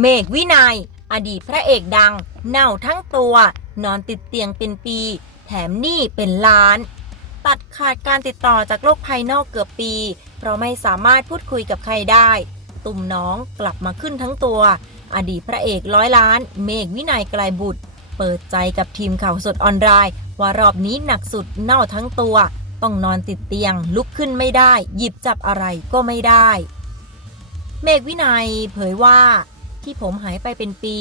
เมฆวินัย อดีตพระเอกดัง เน่าทั้งตัว นอนติดเตียงเป็นปี แถมหนี้เป็นล้าน ตัดขาดการติดต่อจากโลกภายนอกเกือบปี เพราะไม่สามารถพูดคุยกับใครได้ ตุ่มน้องกลับมาขึ้นทั้งตัว อดีตพระเอกร้อยล้าน เมฆวินัยไกลบุตร เปิดใจกับทีมข่าวสดออนไลน์ ว่ารอบนี้หนักสุดเน่าทั้งตัว ต้องนอนติดเตียง ลุกขึ้นไม่ได้ หยิบจับอะไรก็ไม่ได้ เมฆวินัยเผยว่า ที่ผมหายไปเป็นปี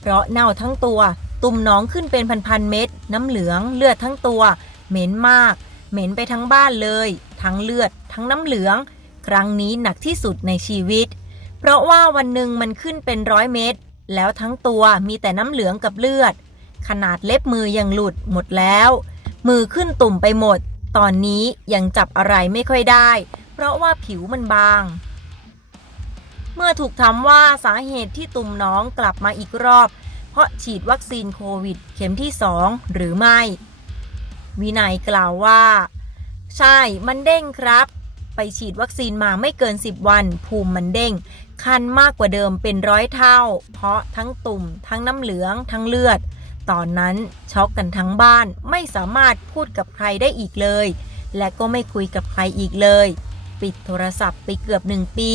เพราะเน่าทั้งตัว ตุ่มหน้องขึ้นเป็นพันๆเม็ด น้ำเหลืองเลือดทั้งตัว เหม็นมาก เหม็นไปทั้งบ้านเลย ทั้งเลือด ทั้งน้ำเหลือง ครั้งนี้หนักที่สุดในชีวิต เพราะว่าวันหนึ่งมันขึ้นเป็นร้อยเม็ด แล้วทั้งตัวมีแต่น้ำเหลืองกับเลือด ขนาดเล็บมือยังหลุดหมดแล้ว มือขึ้นตุ่มไปหมด ตอนนี้ยังจับอะไรไม่ค่อยได้ เพราะว่าผิวมันบาง เมื่อถูกถามว่าสาเหตุที่ตุ่มน้องกลับมาอีกรอบ เพราะฉีดวัคซีนโควิด เข็มที่ 2 หรือไม่ วินัยกล่าวว่า ใช่มันเด้งครับ ไปฉีดวัคซีนมาไม่เกิน 10 วัน ภูมิมันเด้ง คันมากกว่าเดิมเป็นร้อยเท่า เพราะทั้งตุ่ม ทั้งน้ำเหลือง ทั้งเลือด ตอนนั้นช็อกกันทั้งบ้านไม่สามารถพูดกับใครได้อีกเลย และก็ไม่คุยกับใครอีกเลย ปิดโทรศัพท์ไปเกือบหนึ่งปี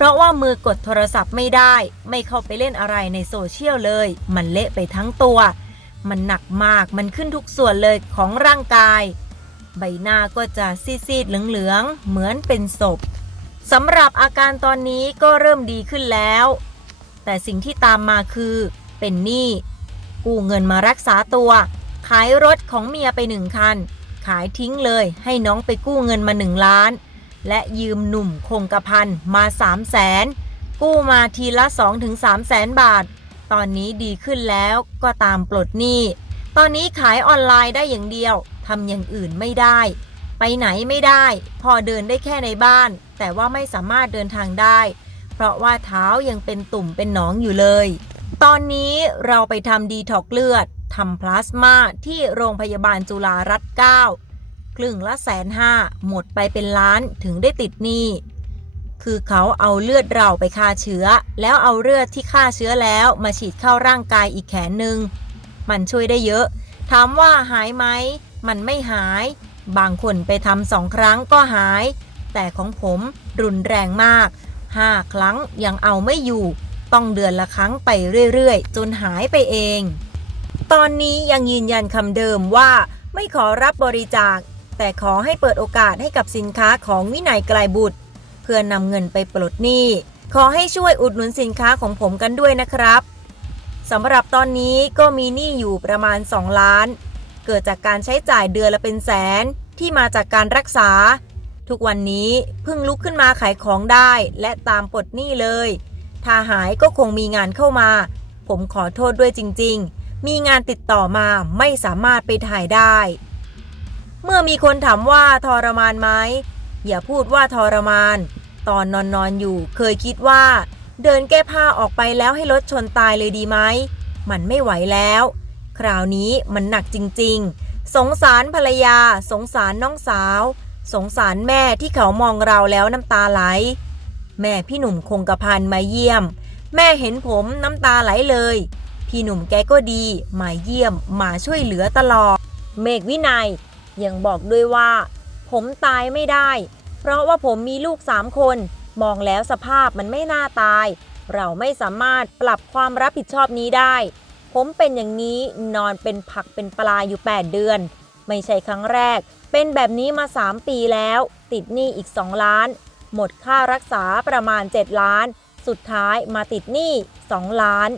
เพราะว่ามือกดโทรศัพท์ไม่ได้ ไม่เข้าไปเล่นอะไรในโซเชียลเลย มันเละไปทั้งตัว มันหนักมากมันขึ้นทุกส่วนเลยของร่างกาย ใบหน้าก็จะซีดๆเหลืองๆเหมือนเป็นศพสำหรับอาการตอนนี้ก็เริ่มดีขึ้นแล้ว แต่สิ่งที่ตามมาคือเป็นหนี้กู้เงินมารักษาตัว ขายรถของเมียไปหนึ่งคัน ขายทิ้งเลยให้น้องไปกู้เงินมาหนึ่งล้าน และยืมหนุ่มคงกระพันมา3 0 0แสนกู้มาทีละ 2-3แสนบาท ตอนนี้ดีขึ้นแล้วก็ตามปลดหนี้ ตอนนี้ขายออนไลน์ได้อย่างเดียวทำอย่างอื่นไม่ได้ ไปไหนไม่ได้ พอเดินได้แค่ในบ้าน แต่ว่าไม่สามารถเดินทางได้ เพราะว่าเท้ายังเป็นตุ่มเป็นหนองอยู่เลย ตอนนี้เราไปทำดีท็อกเลือดทำพลาสมาที่โรงพยาบาลจุฬารัตน์9 ครึ่งละแสนห้าหมดไปเป็นล้านถึงได้ติดหนี้ คือเขาเอาเลือดเราไปฆ่าเชื้อ แล้วเอาเลือดที่ฆ่าเชื้อแล้วมาฉีดเข้าร่างกายอีกแขนหนึ่งมันช่วยได้เยอะ ถามว่าหายไหม มันไม่หาย บางคนไปทำสองครั้งก็หาย แต่ของผมรุนแรงมากห้าครั้งยังเอาไม่อยู่ ต้องเดือนละครั้งไปเรื่อยๆ จนหายไปเอง ตอนนี้ยังยืนยันคำเดิมว่าไม่ขอรับบริจาค แต่ขอให้เปิดโอกาสให้กับสินค้าของวินัยไกลบุตร เพื่อนำเงินไปปลดหนี้ ขอให้ช่วยอุดหนุนสินค้าของผมกันด้วยนะครับสำหรับตอนนี้ก็มีหนี้อยู่ประมาณ 2 ล้าน เกิดจากการใช้จ่ายเดือนละเป็นแสนที่มาจากการรักษา ทุกวันนี้เพิ่งลุกขึ้นมาขายของได้และตามปลดหนี้เลย ถ้าหายก็คงมีงานเข้ามา ผมขอโทษด้วยจริง ๆ มีงานติดต่อมาไม่สามารถไปถ่ายได้ เมื่อมีคนถามว่าทรมานไหมอย่าพูดว่าทรมาน ตอนนอนนอนอยู่ เคยคิดว่า เดินแก้ผ้าออกไปแล้วให้รถชนตายเลยดีไหมมันไม่ไหวแล้ว คราวนี้มันหนักจริง ๆ สงสารภรรยา สงสารน้องสาว สงสารแม่ที่เขามองเราแล้วน้ำตาไหล แม่พี่หนุ่มคงกระพันมาเยี่ยม แม่เห็นผมน้ำตาไหลเลย พี่หนุ่มแกก็ดี มาเยี่ยม มาช่วยเหลือตลอด เมฆวินัย ยังบอกด้วยว่า ผมตายไม่ได้ เพราะว่าผมมีลูกสามคน มองแล้วสภาพมันไม่น่าตาย เราไม่สามารถปรับความรับผิดชอบนี้ได้ ผมเป็นอย่างนี้นอนเป็นผักเป็นปลาอยู่ 8 เดือน ไม่ใช่ครั้งแรก เป็นแบบนี้มา 3 ปีแล้ว ติดหนี้อีก 2 ล้าน หมดค่ารักษาประมาณ 7 ล้าน สุดท้ายมาติดหนี้ 2 ล้าน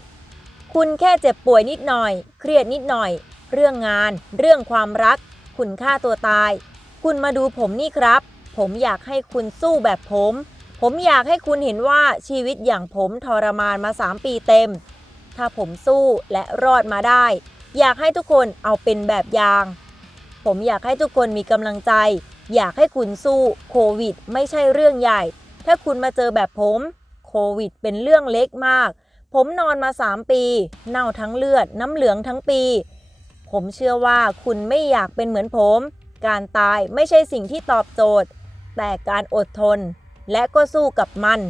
คุณแค่เจ็บป่วยนิดหน่อย เครียดนิดหน่อย เรื่องงาน เรื่องความรัก คุณฆ่าตัวตาย คุณมาดูผมนี่ครับ ผมอยากให้คุณสู้แบบผม ผมอยากให้คุณเห็นว่าชีวิตอย่างผมทรมานมา 3 ปีเต็ม ถ้าผมสู้และรอดมาได้ อยากให้ทุกคนเอาเป็นแบบอย่าง ผมอยากให้ทุกคนมีกำลังใจ อยากให้คุณสู้โควิด ไม่ใช่เรื่องใหญ่ ถ้าคุณมาเจอแบบผมโควิด เป็นเรื่องเล็กมาก ผมนอนมา 3 ปี เน่าทั้งเลือดน้ำเหลืองทั้งปี ผมเชื่อว่าคุณไม่อยากเป็นเหมือนผม การตายไม่ใช่สิ่งที่ตอบโจทย์ แต่การอดทน และก็สู้กับมัน